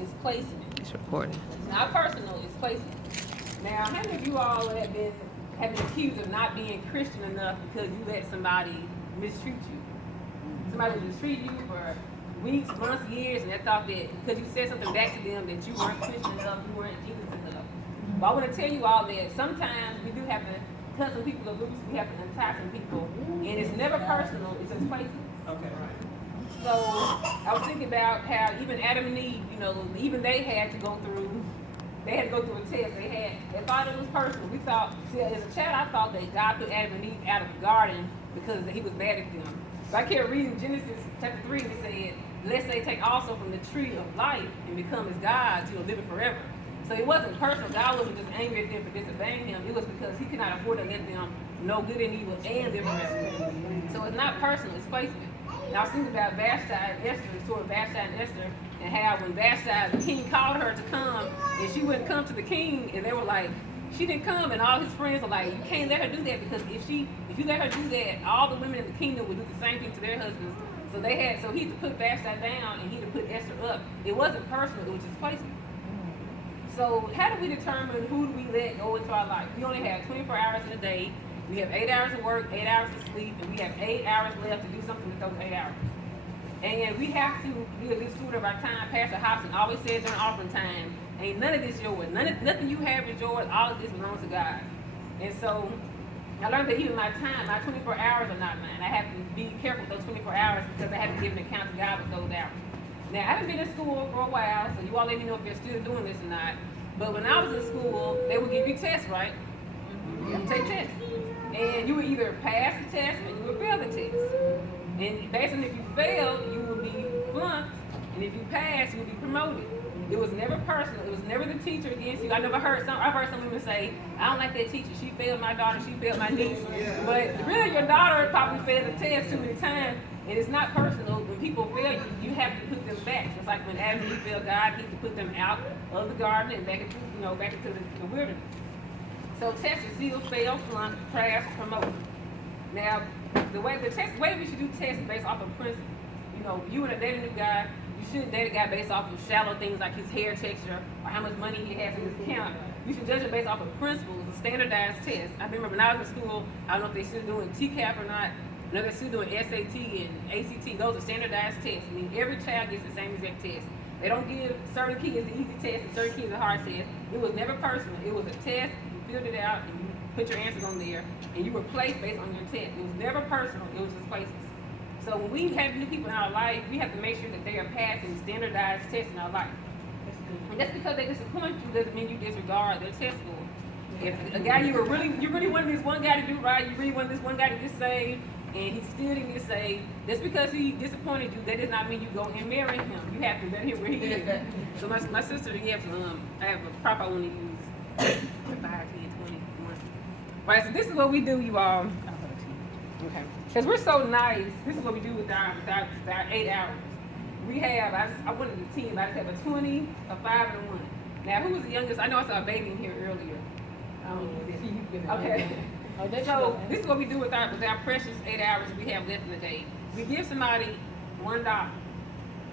it's placement. It's recording. It's not personal, it's placement. Now, how many of you all have been accused of not being Christian enough because you let somebody mistreat you? Somebody would mistreat you for weeks, months, years, and they thought that because you said something back to them that you weren't Christian enough, you weren't Jesus enough. But I want to tell you all that sometimes we do have to cut some people loose, we have to untie some people, and it's never personal, it's just placement. Okay, right. So I was thinking about how even Adam and Eve, even they had to go through a test. They thought it was personal. We thought, see, as a child, I thought that God put Adam and Eve out of the garden because he was mad at them. So I kept reading Genesis chapter 3, and it said, lest they take also from the tree of life and become as gods, live it forever. So it wasn't personal. God wasn't just angry at them for disobeying him. It was because he could not afford to let them know good and evil and live forever. So it's not personal, it's placement. And I was thinking about Vashti and Esther, the story of Vashti and Esther, and how when Vashti, the king called her to come, and she wouldn't come to the king, and they were like, she didn't come, and all his friends were like, you can't let her do that, because if you let her do that, all the women in the kingdom would do the same thing to their husbands. So he had to put Vashti down, and he had to put Esther up. It wasn't personal, it was just placement. So how do we determine who do we let go into our life? We only have 24 hours in a day. We have 8 hours of work, 8 hours of sleep, and we have 8 hours left to do something with those 8 hours. And we have to be a good steward of our time. Pastor Hobson always says during offering time, ain't none of this yours. Nothing you have is yours. All of this belongs to God. And so I learned that even my time, my 24 hours are not mine. I have to be careful with those 24 hours because I have to give an account to God with those hours. Now, I haven't been in school for a while, so you all let me know if you're still doing this or not. But when I was in school, they would give you tests, right? You take tests. And you would either pass the test or you would fail the test. And based on if you failed, you would be flunked. And if you passed, you would be promoted. It was never personal. It was never the teacher against you. I've heard some women say, I don't like that teacher. She failed my daughter. She failed my niece. But really, your daughter probably failed the test too many times. And it's not personal. When people fail you, you have to put them back. Just like when Adam and Eve failed God, he had to put them out of the garden and back into the wilderness. So test is seal, fail, flunk, trash, promote. Now, the way we should do tests is based off of principles. You want to date a new guy, you shouldn't date a guy based off of shallow things like his hair texture or how much money he has in his account. You should judge it based off of principles, a standardized test. I remember when I was in school, I don't know if they're still doing TCAP or not. I know they're still doing SAT and ACT. Those are standardized tests. I mean, every child gets the same exact test. They don't give certain kids the easy test and certain kids the hard test. It was never personal. It was a test. You filled it out and you put your answers on there, and you were placed based on your test. It was never personal. It was just places. So when we have new people in our life, we have to make sure that they are passing standardized tests in our life. And that's because they disappoint you doesn't mean you disregard their test score. If a guy you really wanted this one guy to do right, you really wanted this one guy to get saved, and he still didn't get saved, just because he disappointed you, that does not mean you go and marry him. You have to let him where he is. So my sister, I have a prop I want to use. 5, 10, 20. Right, so this is what we do, you all. Okay. Because we're so nice, this is what we do with our 8 hours. We have, I wanted the team, I just have a 20, a 5, and a 1. Now, who was the youngest? I know I saw a baby in here earlier. Okay. So this is what we do with our precious 8 hours we have left in the day. We give somebody $1.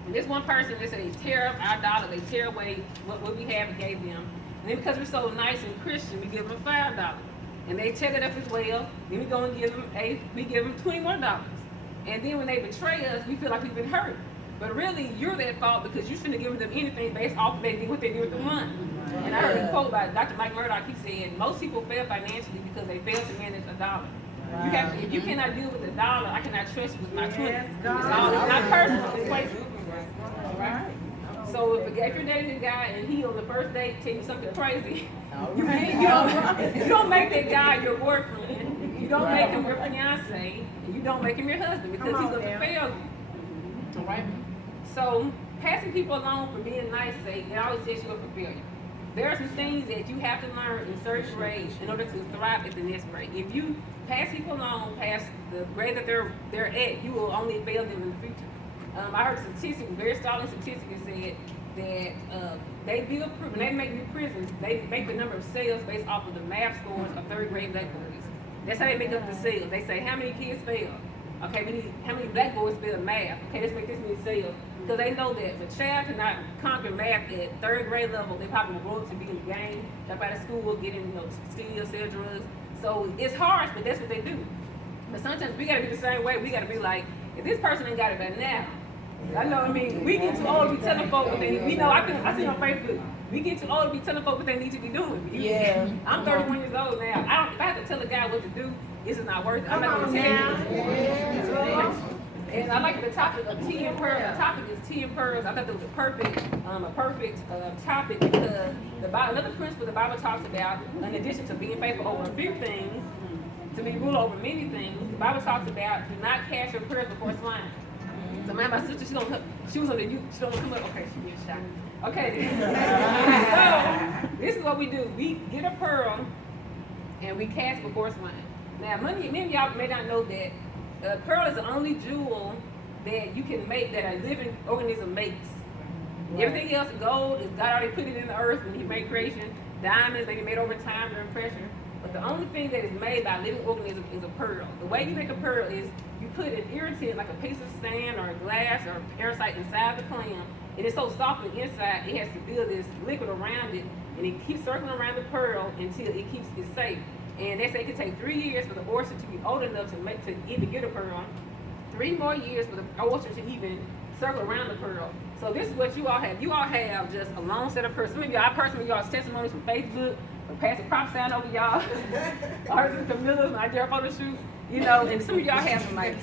And this one person, they say they tear up our dollar, they tear away what we have and gave them. And then because we're so nice and Christian, we give them $5. And they tear it up as well. Then we go and give them $20 more. And then when they betray us, we feel like we've been hurt. But really, you're their fault because you shouldn't have given them anything based off of what they did with the money. And I heard a quote by Dr. Mike Murdoch. He said, most people fail financially because they fail to manage a dollar. If you cannot deal with the dollar, I cannot trust you with my 20. It's not personal. It's placement. Right? So if you're dating a guy and he on the first date tell you something crazy, you don't make that guy your boyfriend. You don't make him your fiance. And you don't make him your husband because he's going to fail you. All right? So passing people along for being nice, it always sets you up for failure. There are some things that you have to learn in certain grades in order to thrive at the next grade. If you pass people along past the grade that they're at, you will only fail them in the future. I heard a statistic, a very startling statistic, that said that when they make new prisons, they make the number of sales based off of the math scores of third grade black boys. That's how they make up the sales. They say, how many kids fail? Okay, we need how many black boys fail math? Okay, let's make this many sales. because they know that the child cannot conquer math at 3rd grade level. They probably will grow up to be in the game, jump out of school, getting skills, sell drugs. So it's harsh, but that's what they do. But sometimes we gotta be the same way. We gotta be like, if this person ain't got it by now, I know what I mean. We get too old to be telling folks what they need. We know I see on Facebook. We get too old to be telling folks what they need to be doing. Yeah. I'm 31 years old now. If I have to tell a guy what to do, this is not worth it. I'm not gonna tell you. And I like the topic of tea and pearls. The topic is tea and pearls. I thought that was a perfect topic because another principle the Bible talks about, in addition to being faithful over a few things, to be ruled over many things, the Bible talks about do not cast your pearls before swine. So my sister, she was on the youth, she don't want to come up. Okay, she gets shot. Okay. So this is what we do. We get a pearl and we cast before swine. Now, many of y'all may not know that pearl is the only jewel that you can make that a living organism makes. Right. Everything else, gold, is God already put it in the earth when He made creation. Diamonds, maybe made over time during pressure. But the only thing that is made by a living organism is a pearl. The way you make a pearl is you put an irritant like a piece of sand or a glass or a parasite inside the clam, and it's so soft on the inside, it has to build this liquid around it, and it keeps circling around the pearl until it keeps it safe. And they say it can take 3 years for the oyster to be old enough to even get a pearl, 3 more years for the oyster to even circle around the pearl. So this is what you all have. You all have just a long set of pearls. Some of y'all, I personally, y'all's testimonies from Facebook, from Pastor Prophesying over y'all. I heard some Camilla, my dear photo shoot. And some of y'all have some like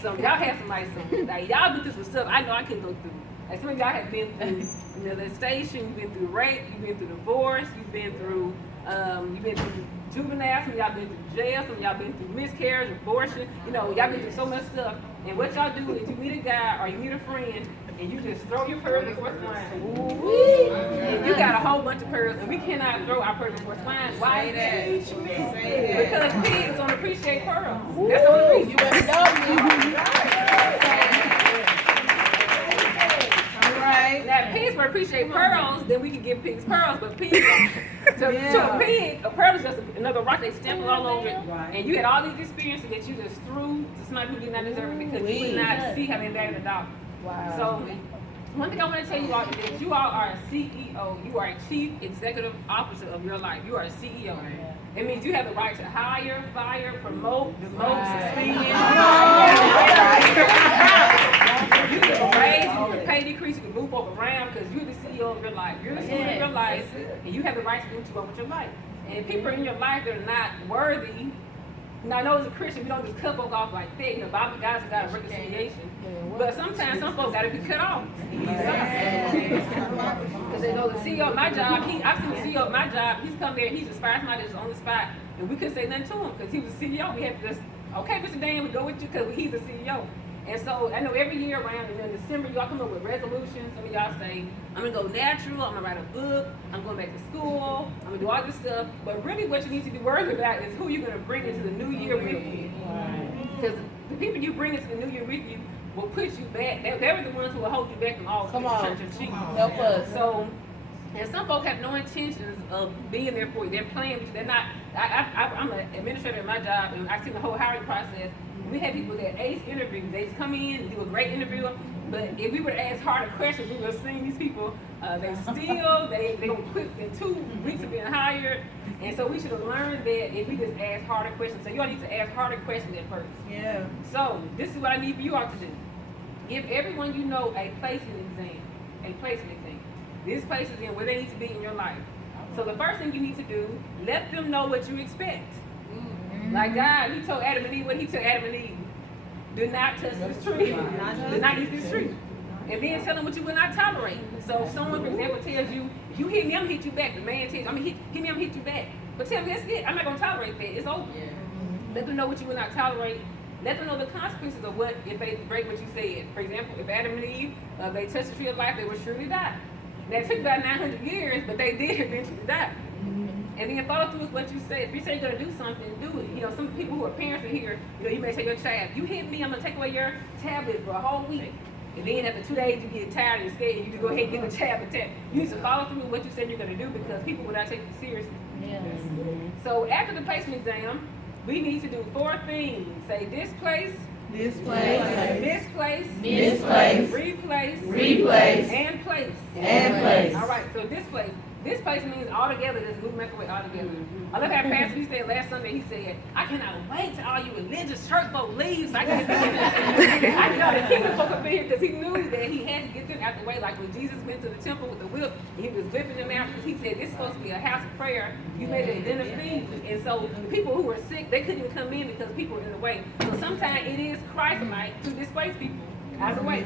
y'all been through some stuff I know I couldn't go through. Like some of y'all have been through molestation, you've been through rape, you've been through divorce, you've been through juvenile, some of y'all been through jail, some of y'all been through miscarriage, abortion, y'all been through so much stuff. And what y'all do is you meet a guy or you meet a friend and you just throw your pearls before swine. And you got a whole bunch of pearls and we cannot throw our pearls before swine. Why is that? Because pigs don't appreciate pearls. That's the only reason. You better know. Now, if pigs would appreciate pearls, then we can give pigs pearls. But pigs, to a pig, a pearl is just another rock they stamp all over it. And you had all these experiences that you just threw to somebody who did not deserve it because you did not see how they valued the dog. Wow. So, one thing I want to tell you all is that you all are a CEO. You are a chief executive officer of your life. You are a CEO. It means you have the right to hire, fire, promote, demote, suspend. You can raise, you can pay decrease, you can move over around because you're the CEO of your life. You're the CEO of your life, and you have the right to do what you want with your life. And if people in your life that are not worthy, I know as a Christian, we don't just cut folks off like that. Bible guys have got a reconciliation. But sometimes some folks got to be cut off. Because they know the CEO of my job, I've seen the CEO of my job, he's come there, he's inspired somebody that's on the spot, and we couldn't say nothing to him because he was the CEO. We had to just, okay, Mr. Dan, we go with you because he's the CEO. And so I know every year around in December, y'all come up with resolutions. Some of y'all say, I'm going to go natural, I'm going to write a book, I'm going back to school, I'm going to do all this stuff. But really what you need to be worried about is who you're going to bring into the new year with you. Because the people you bring into the new year with you will put you back. They're the ones who will hold you back from all church achievement. Help us. So, and some folks have no intentions of being there for you. They're playing with you. They're not. I'm an administrator at my job, and I've seen the whole hiring process. We have people that ace interviews. They just come in and do a great interview. But if we were to ask harder questions, we would have seen these people. They steal. They don't quit in 2 weeks of being hired. And so we should have learned that if we just ask harder questions. So you all need to ask harder questions at first. Yeah. So this is what I need for you all to do. Give everyone you know a placement exam. A placement exam. This place is in where they need to be in your life. So the first thing you need to do, let them know what you expect. Like God, He told Adam and Eve what He told Adam and Eve. Do not touch this tree. Do not eat this tree. And then tell them what you will not tolerate. So if someone, for example, tells you, if you hit me, I'm going to hit you back. The man tells you, I'm going to hit me, I'm going to hit you back. But tell them, that's it. I'm not going to tolerate that. It's over. Let them know what you will not tolerate. Let them know the consequences of what if they break what you said. For example, if Adam and Eve, they touched the tree of life, they would surely die. Now, it took about 900 years, but they did eventually die. And then follow through with what you said. If you say you're going to do something, do it. Some people who are parents are here, you may say your child, you hit me, I'm going to take away your tablet for a whole week. And then after 2 days, you get tired and scared, and you can go ahead and get the tablet. You need to follow through with what you said you're going to do because people will not take you seriously. Yes. So after the placement exam, we need to do 4 things. Say, this place Displace. Misplace. Misplace. Replace. Replace. And place. And place. All right, so displace. Displace means altogether, just move away altogether. I love how Pastor, he said last Sunday, he said, I cannot wait till all you religious church folk leave so I can get all the kingdom folk up in here, because he knew that he had to get them out the way. Like when Jesus went to the temple with the whip, he was whipping them out because he said, this is supposed to be a house of prayer. You made it a den of thieves. And so the people who were sick, they couldn't even come in because people were in the way. So sometimes it is Christ-like to displace people as a way.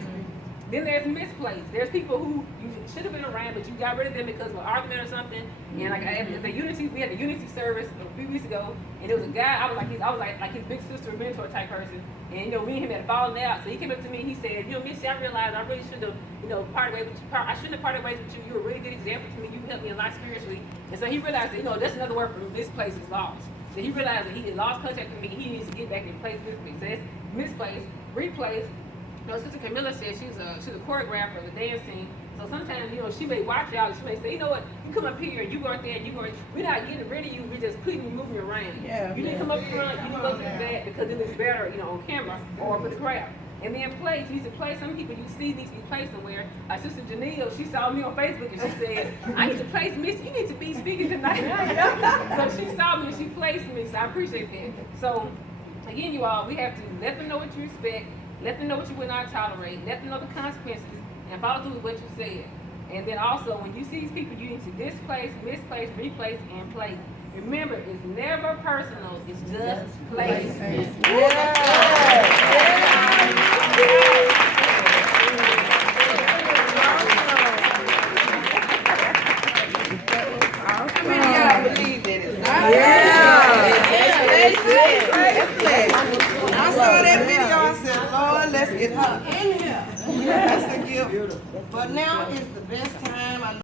Then there's misplaced. There's people who you should have been around, but you got rid of them because of an argument or something. And like at the Unity, we had a Unity service a few weeks ago, and there was a guy. I was like his big sister mentor type person, and me and him had fallen out. So he came up to me. He said, Missy, I realized I really should have parted ways with you. I shouldn't have parted ways with you. You were a really good example to me. You helped me a lot spiritually. And so he realized that that's another word for misplaced is lost. So he realized that he had lost contact with me. He needs to get back in place with me. So it's misplaced, replaced. Sister Camilla said she's a choreographer of the dance team. So sometimes, she may watch y'all and she may say, you know what, you come up here, you go out there, we're not getting rid of you, we're just putting you moving around. Yeah. You need to come up front, you need to go to the back because it looks better, on camera or for the crowd. And then place, you need to play. Some people you see need to be placed somewhere. Sister Janelle, she saw me on Facebook and she said, I need to place Miss, you need to be speaking tonight. So she saw me and she placed me, so I appreciate that. So again, you all, we have to let them know what you expect. Let them know what you will not tolerate. Let them know the consequences and follow through with what you said. And then also, when you see these people, you need to displace, misplace, replace, and place. Remember, it's never personal. It's just placement. I saw that video. I said, Lord, let's get her in here. That's a gift. But now is the best time.